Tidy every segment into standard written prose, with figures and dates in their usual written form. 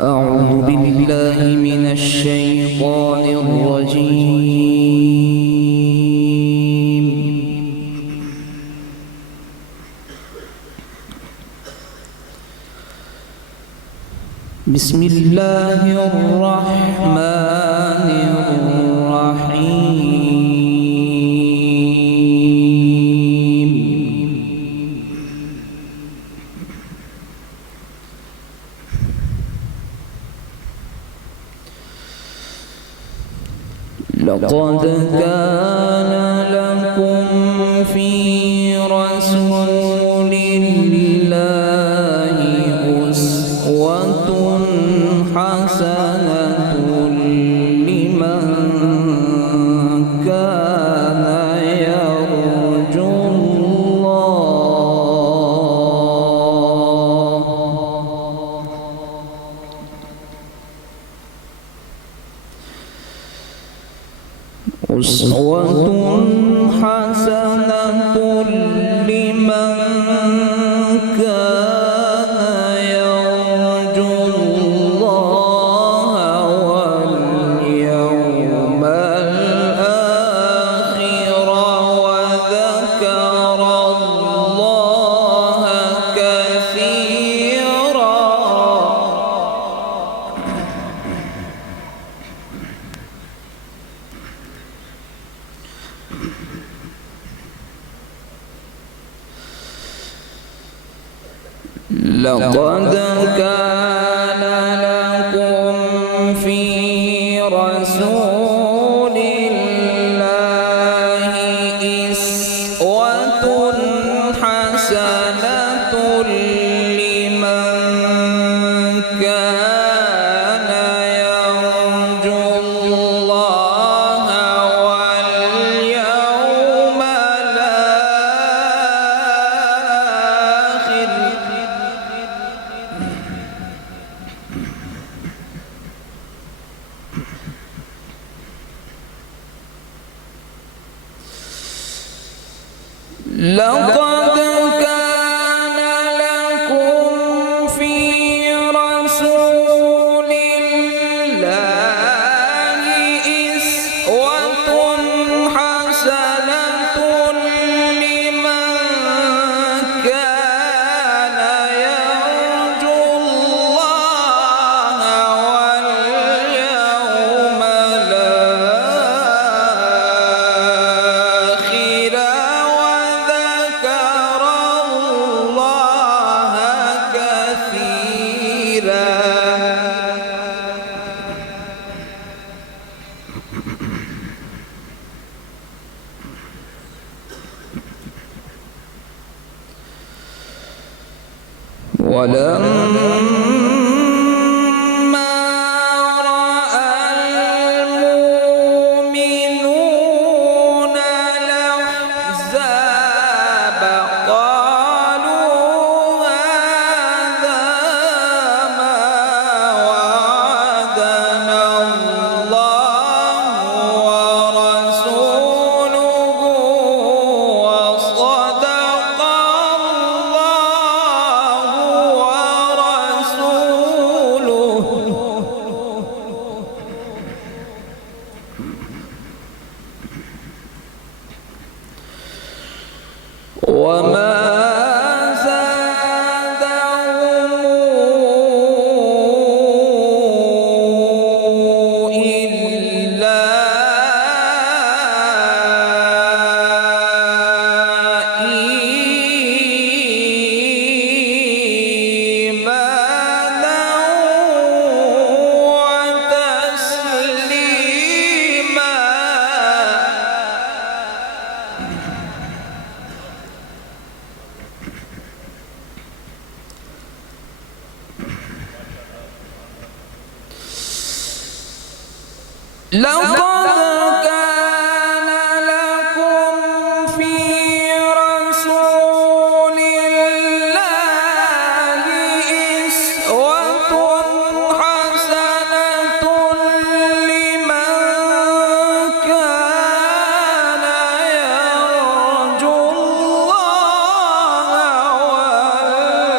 أعوذ بالله من الشيطان الرجيم. بسم الله الرحمن الرحيم. لقد كان لكم في رسول الله أسوة حسنة لمن كان يرجو الله أسوة حسنة لمن كان يرجو الله واليوم الآخر وذكر الله كثيرا. لقد كان لكم في رسول الله أسوة حسنة لمن كان يرجو الله واليوم الآخر لقد كان لكم في رسول الله أسوة حسنة لمن كان يرجو الله واليوم الآخر وذكر الله كثيرا. ولما رأى المؤمنون الأحزاب قالوا هذا ما وعدنا الله ورسوله وصدق الله ورسوله. وما زادهم إلا إيمانا وتسليما. لقد كان لكم في رسول الله أسوة حسنة لمن كان يرجو الله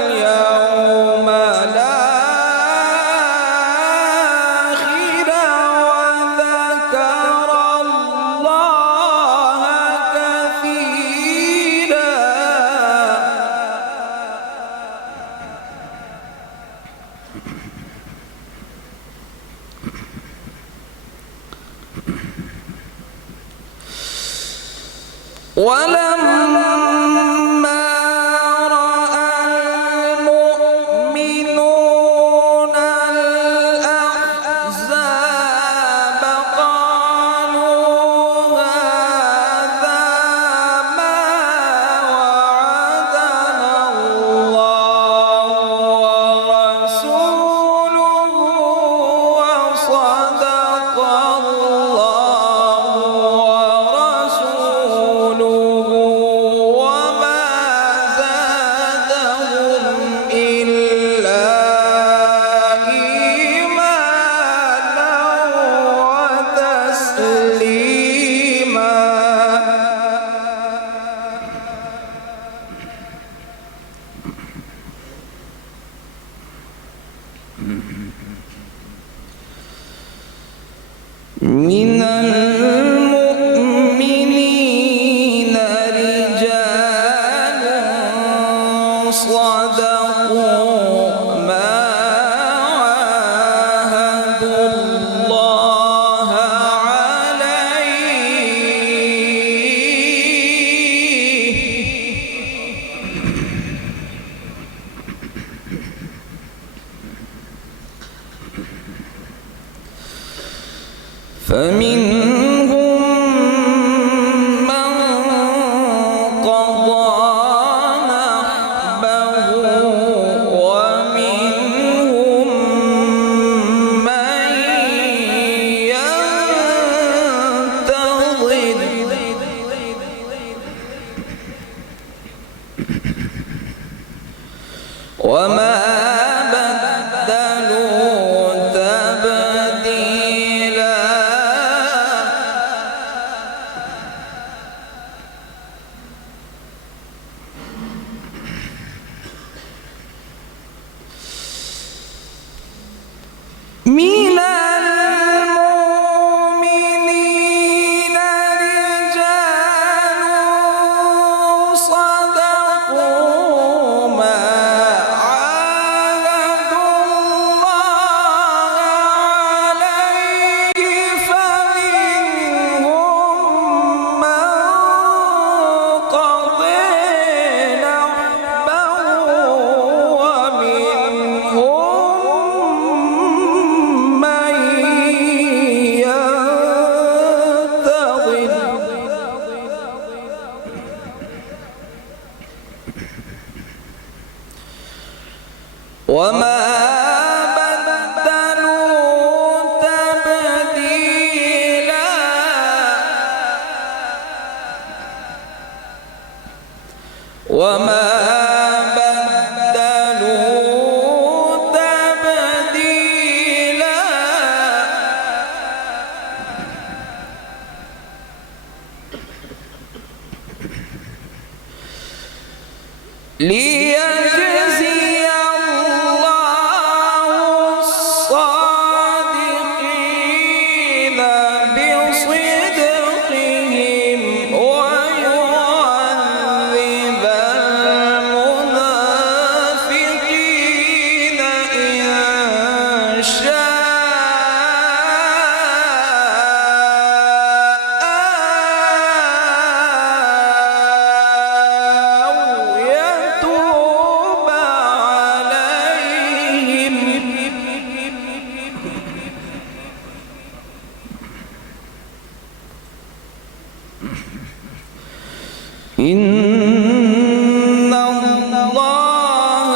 واليوم الآخر ولما رأى المؤمنون الأحزاب قالوا هذا ما وعدنا الله ورسوله وصدق الله ورسوله وما زادهم إلا إيمانا وتسليما. من المؤمنين رجال صدقوا ما عاهدوا الله عليه فمنهم من قضى نحبه ومنهم من ينتظر وما بدلوا تبديلا. من المؤمنين رجال صدقوا ما عاهدوا الله عليه فمنهم من قضى نحبه ومنهم من ينتظر وما بدلوا تبديلا. وما بدلوا تبديلا. ليجزي الله الصادقين بصدقهم ويعذب المنافقين إن شاء أو يتوب عليهم. إن الله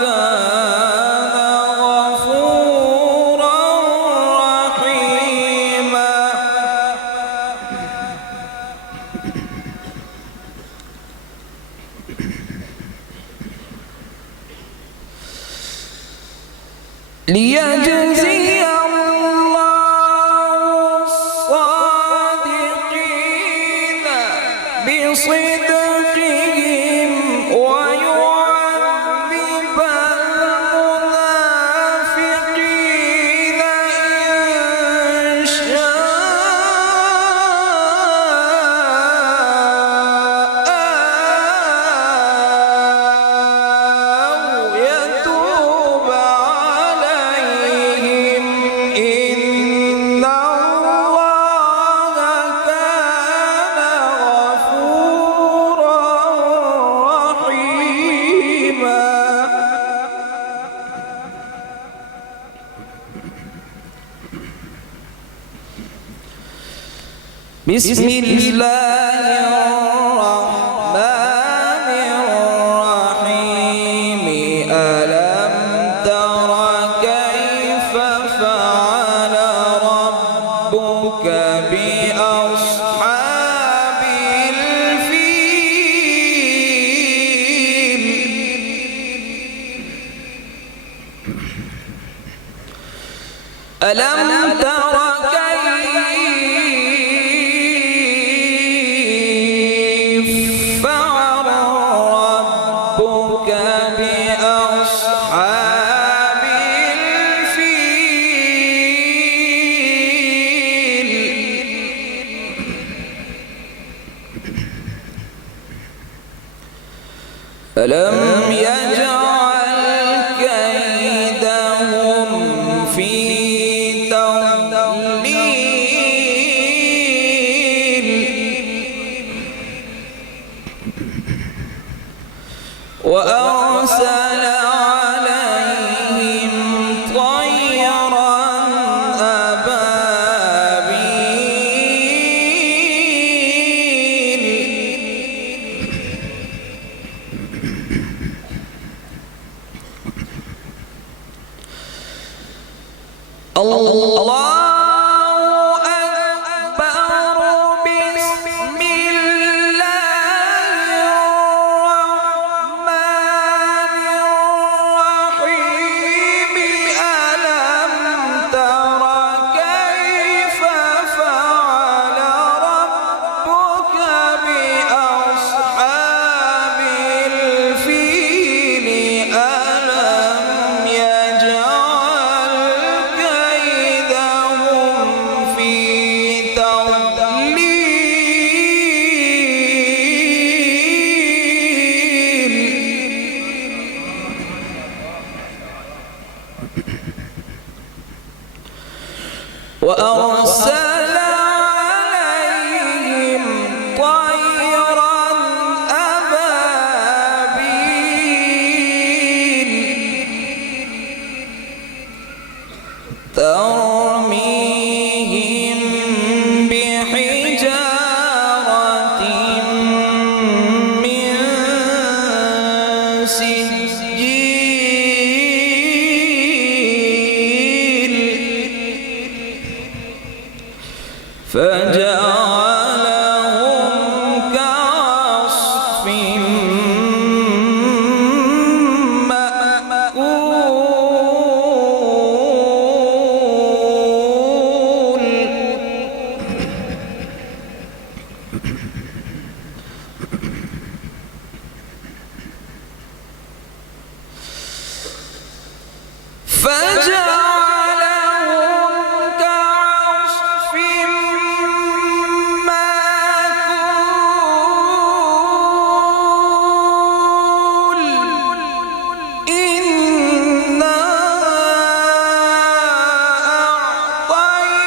كان غفورا رحيما. ليجزي الله الصادقين بصدقهم ويعذب المنافقين إن شاء أو يتوب عليهم. بسم الله الرحمن الرحيم ألم تر كيف فعل ربك بأصحاب الفيل ألم تر كيف فعل ربك بأصحاب الفيل ألم يجعل كيدهم في تضليل وأرسل عليهم طيرا أبابيل الله أكبر بسم الله الرحمن الرحيم ألم تر كيف فعل ربك بأصحاب الفيل ألم يجعل كيدهم في تضليل وأرسل عليهم طيرا أبابيل ترميهم بحجارة من سجيل فجعلهم كعصف مأكول فجعلهم كعصف مأكول إنا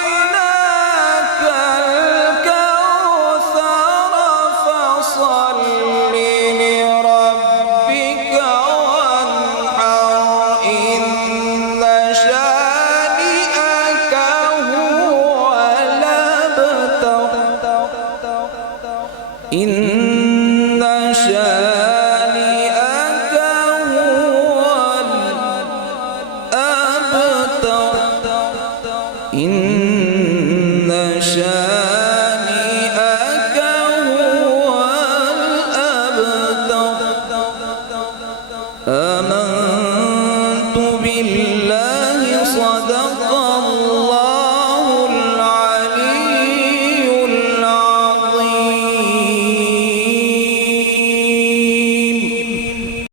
أعطيناك الكوثر فصل لربك وانحر إن شانئك هو الأبتر إن شانئك هو الأبتر إن شانئك هو الأبتر آمنت بالله